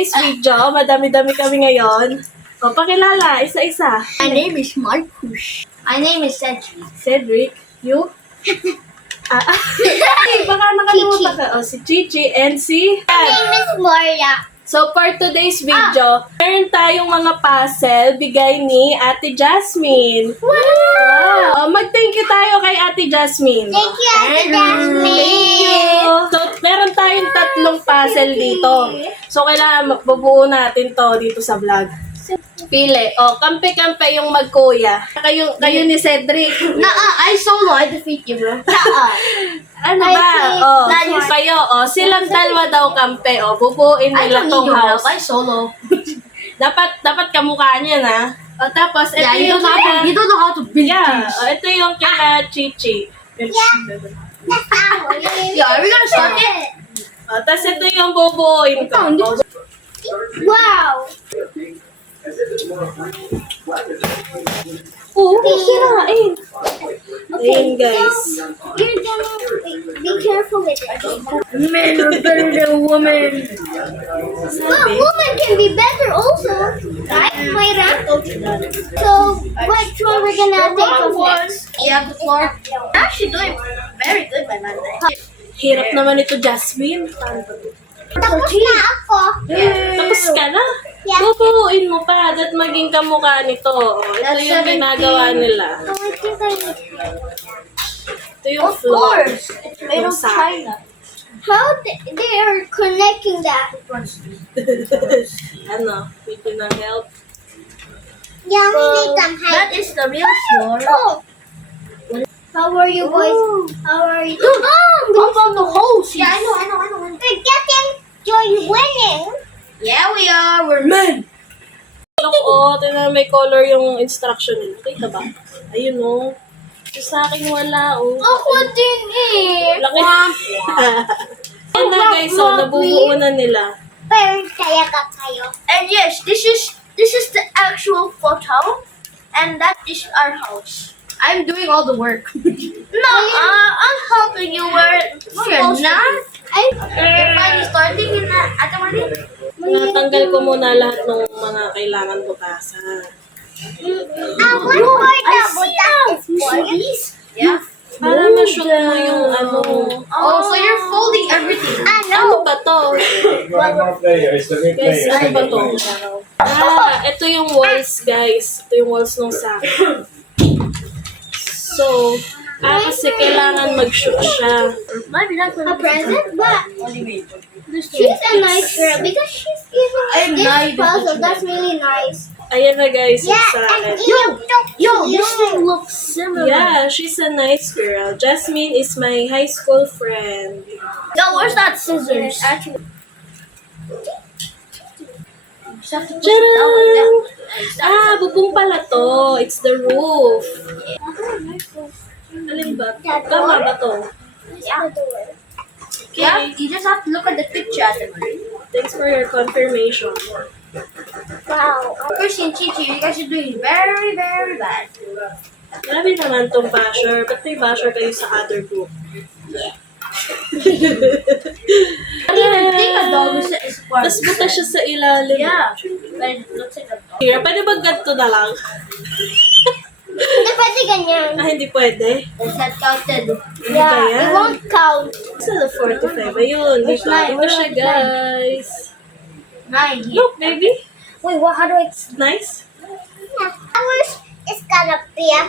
today's video, madami-dami kami ngayon. O, pakilala, isa-isa. My name is Marcus. My name is Cedric. Cedric, you? Ay, baka nakalimutan ka. O, si Chichi and si... My name is Moria. So, for today's video, meron tayong mga puzzle bigay ni Ate Jasmine. Wow! Mag-thank you tayo kay Ate Jasmine. Thank you, Ate Jasmine. So, meron tayong tatlong puzzle dito. So, kailangan bubuo natin to dito sa vlog. Pili. O, kampe-kampe yung magkuya. Kayo ni Cedric. I solo. I defeat you, bro. Ano ba? O, kayo. O, silang dalawa daw kampe. O, bubuin nila tong house. I solo. Dapat kamukha niya na. O, tapos, ito Yeah, you yung don't know how to build Yeah, things. ito yung kina Chichi. Yeah, are we gonna start it? O, tapos ito yung bubuin ko. Wow. Sirain. Ayun, guys. You're gonna be careful with it. Men are better than women. But woman can be better also, right, Moira? So, which one we're gonna take off next? Yeah, the floor. Actually doing very good, my man. Hirap naman ito, Jasmine. Tapos na ako. Tapos ka na? Yeah. Bubuuin mo pa at maging kamukha nito. O, ito yung ginagawa nila. Oh, I think I need Ito yung floor. It's made of China. How they are connecting that? Ano? Need you ng help? Yeah, we need some help. That is the real floor. Oh. How are you boys? How are you? I'm on the host. Yeah, I know. We're getting joy winning. Yeah, we are. We're men. Oo, tingnan may color yung instruction nila. Kita ba? Ayun o. Sa akin wala o. Ako din eh. Laki. Yan na guys, so nabubuo na nila. Pero kaya ka kayo. And yes, this is the actual photo, and that is our house. I'm doing all the work. No, I'm helping you where it's supposed to be. You're finally starting in that at the morning. Natanggal ko muna lahat ng mga kailangan butasan. What were the butas is for? Yeah. Para ma-shoot mo yung ano. Oh, so you're folding everything. Ano ba to? One more player. It's the new Guys, player. ano ba to? Ito yung walls guys. Ito yung walls ng sakin. So, kasi kailangan mag-shoot siya. A present, but she's a nice girl because she's giving this puzzle. That's really nice. Ayan na guys, yung sa akin. Yo, this thing looks similar. Yeah, she's a nice girl. Jasmine is my high school friend. Yo, where's that scissors? Actually. Tcharam! Bubong pala to. It's the roof. Alin ba? Tama ba to? Yeah. Okay. Yeah, you just have to look at the picture. Thanks for your confirmation. Wow. Christian Chichi, you guys are doing very, very bad. Grabe naman tong basher. Ba't may basher kayo sa other group? I didn't even think a dog is part. Tapos buta siya sa ilalim. Yeah. But it looks like a dog. Here, pwede ba ganito na lang? Hindi pwede ganyan. Hindi pwede. Is that counted? Hindi ba yan? It won't count. Sa 45. Ayun, di ba? Ito siya, guys. 9 here. Look, baby. Wait, how do I... Nice. Ours is gonna be a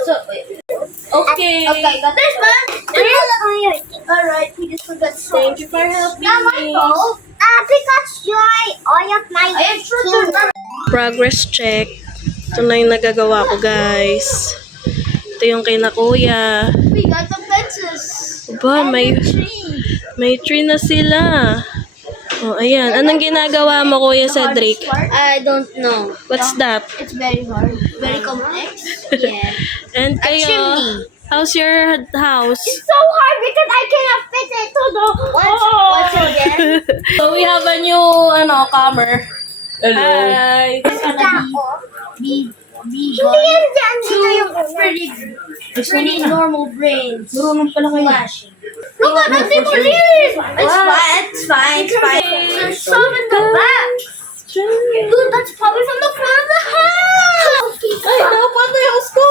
so, Okay. okay, got this one. Alright, we just forgot so. Thank you for helping Not my me. fault. Because you're all of my team. Progress check. Ito na yung nagagawa ko, guys. Ito yung kay na kuya. We got the fences. Aba, may tree na sila. Oh, ayan. Anong ginagawa mo, Kuya Cedric? I don't know. What's that? It's very hard. Very complex. Yeah. And kayo, chimney. how's your house? It's so hard because I cannot fit it to the... Once again. So, we have a new, comer. Hi! Be Hindi yan dyan. Dito yung pretty pretty normal brains. Marunong pala kayo. Flashing. Look at that police! It's fine. There's some in the back. Dude, that's probably from the front of the house. Ay, dapat na yung house ko!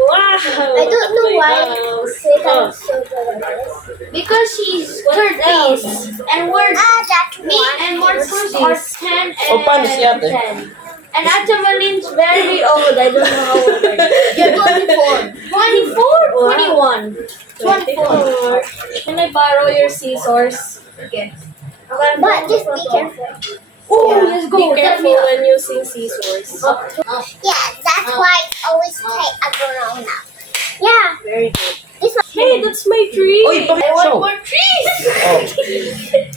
Wow! I don't know why Oh. so good at this. Because she's third place. And we're me and Marcus are 10 and O, paano si ate? 10. And Ate Malin's very old. I don't know how old are you. You're 24. 24? 21. 24. Can I borrow your scissors? Okay. But just be careful. Oh, let's go. Be careful when using scissors. Yeah, that's why I always play a grown up. Yeah, Very good. this one. Hey, that's my tree! Uy, I want so, more trees. oh,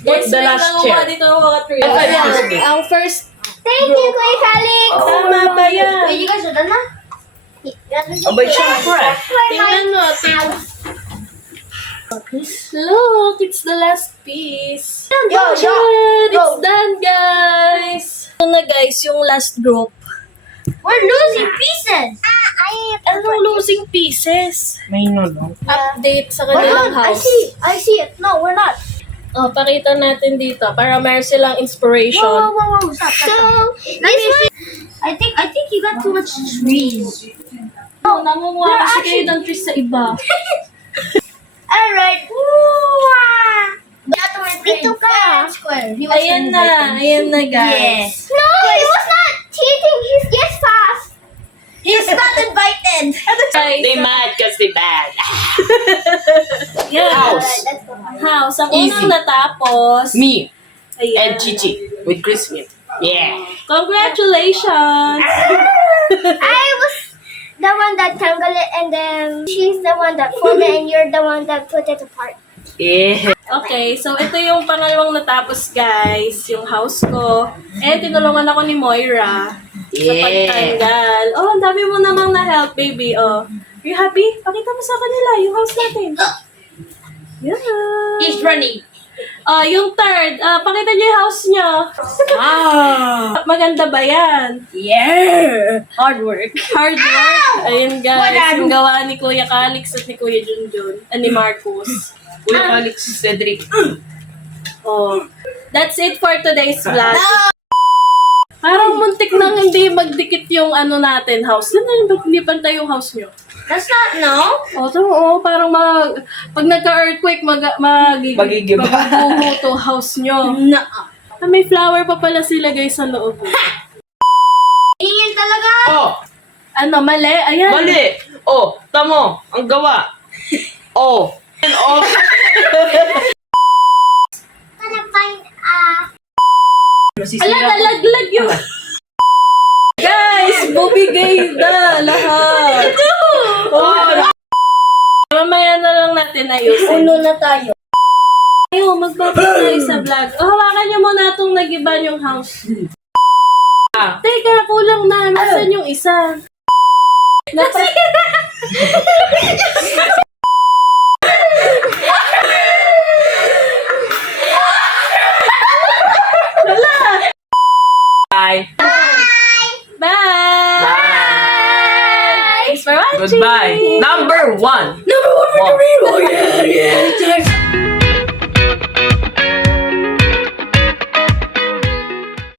Guys, the may last nanguha chair. dito ng mga tree. High five, Ayan, Crispy. ang first Thank you, Kuya Felix. tama ba yan? Wait, you guys are done na? abay, syempre. Tingnan mo, Look, it's the last piece. Yo, Good, it's done, guys. Ito na, guys, yung last group. We're losing pieces. Anong losing pieces? May no. Update sa We're kanilang not. house. I see it. No, we're not. Oh, pakita natin dito para meron silang inspiration. Whoa. Stop. Let me see. I think you got too much trees. Oh, nangunguha They're kasi actually- kayo ng trees sa iba. Alright. Dito ka. Square. He was Ayan na, guys. Yes. No, he was not cheating. He's just fast. He's not invited. Guys, They mad because they bad. yeah. House. House. Ang Easy. unang natapos. Me Ayan. and Chichi with Chris Smith. Yeah. Congratulations! I was the one that tangled it, and then she's the one that folded it, and you're the one that put it apart. Yeah. Okay, so ito yung pangalawang natapos, guys. Yung house ko. Eh, tinulungan ako ni Moira sa Yeah. pagtanggal. Oh, ang dami mo namang na-help, baby. Oh. Are you happy? Pakita mo sa kanila yung house natin. Yeah. He's running. Yung third. Pakita niyo yung house niyo. Wow. Maganda ba yan? Yeah. Hard work. Hard work. Ayun, guys. Yung gawa ni Kuya Calix at ni Kuya Junjun. Ni Marcus. Kuya Alex Cedric. Oh. That's it for today's vlog. Parang muntik nang hindi magdikit yung ano natin, house. Hindi pantay yung house nyo. That's not no. Parang pag nagka-earthquake, Magigiba. magbubuho to house nyo. No. May flower pa pala sila, guys, sa loob. Ingin talaga. Oh, Ano, mali? Ayan. mali. Oh, tamo. Ang gawa. Oh. And oh. Gonna find Ala, nalaglag yun. Guys, bumigay na lahat. Oh, mamaya na lang natin ayusin. Uno na tayo. Ayaw, magbabalik tayo sa vlog. Hawakan niyo muna itong nag-iban yung house. Teka, kulang na. Nasaan yung isa? Bye. Bye! Thanks for watching! Goodbye. Number one. Number one for the real! Yeah!